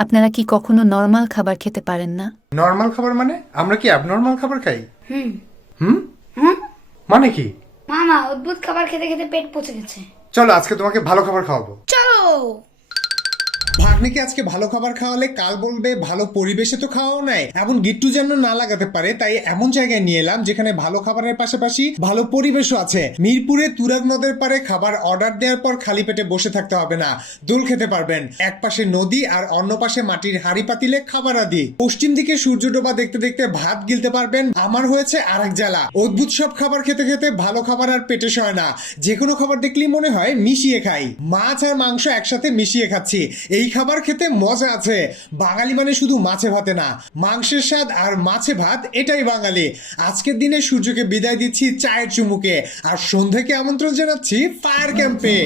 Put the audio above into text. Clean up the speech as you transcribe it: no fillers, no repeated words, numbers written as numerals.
আপনারা কি কখনো নরমাল খাবার খেতে পারেন না? নরমাল খাবার মানে আমরা কি অ্যাবনর্মাল খাবার খাই? হুম হুম হুম মানে কি? মামা অদ্ভুত খাবার খেতে খেতে পেট পচে গেছে। চলো আজকে তোমাকে ভালো খাবার খাওয়াবো। চলো। ভাগ্নিকে আজকে ভালো খাবার খাওয়ালে কাল বলবে ভালো পরিবেশে তো খাওয়াও নাই, এমন গিট্টু যেন না লাগাতে পারে। তাই এমন জায়গায় নিয়ে এলাম যেখানে ভালো খাবারের পাশাপাশি ভালো পরিবেশও আছে। মিরপুরে তুরাগ নদের পারে খাবার অর্ডার দেওয়ার পর খালি পেটে বসে থাকতে হবে না, দোল খেতে পারবেন। এক পাশে নদী আর অন্য পাশে মাটির হাঁড়ি পাতিলে খাবার আদি। পশ্চিম দিকে সূর্য ডোবা দেখতে দেখতে ভাত গিলতে পারবেন। আমার হয়েছে আরেক জ্বালা, অদ্ভুত সব খাবার খেতে খেতে ভালো খাবার আর পেটে সয় না। যে কোনো খাবার দেখলেই মনে হয় মিশিয়ে খাই। মাছ আর মাংস একসাথে মিশিয়ে খাচ্ছি। এই খাবার খেতে মজা আছে। বাঙালি মানে শুধু মাছে ভাতে না, মাংসের স্বাদ আর মাছে ভাত, এটাই বাঙালি। আজকের দিনে সূর্যকে বিদায় দিচ্ছি চায়ের চুমুকে, আর সন্ধ্যাকে আমন্ত্রণ জানাচ্ছি ফায়ার ক্যাম্পে।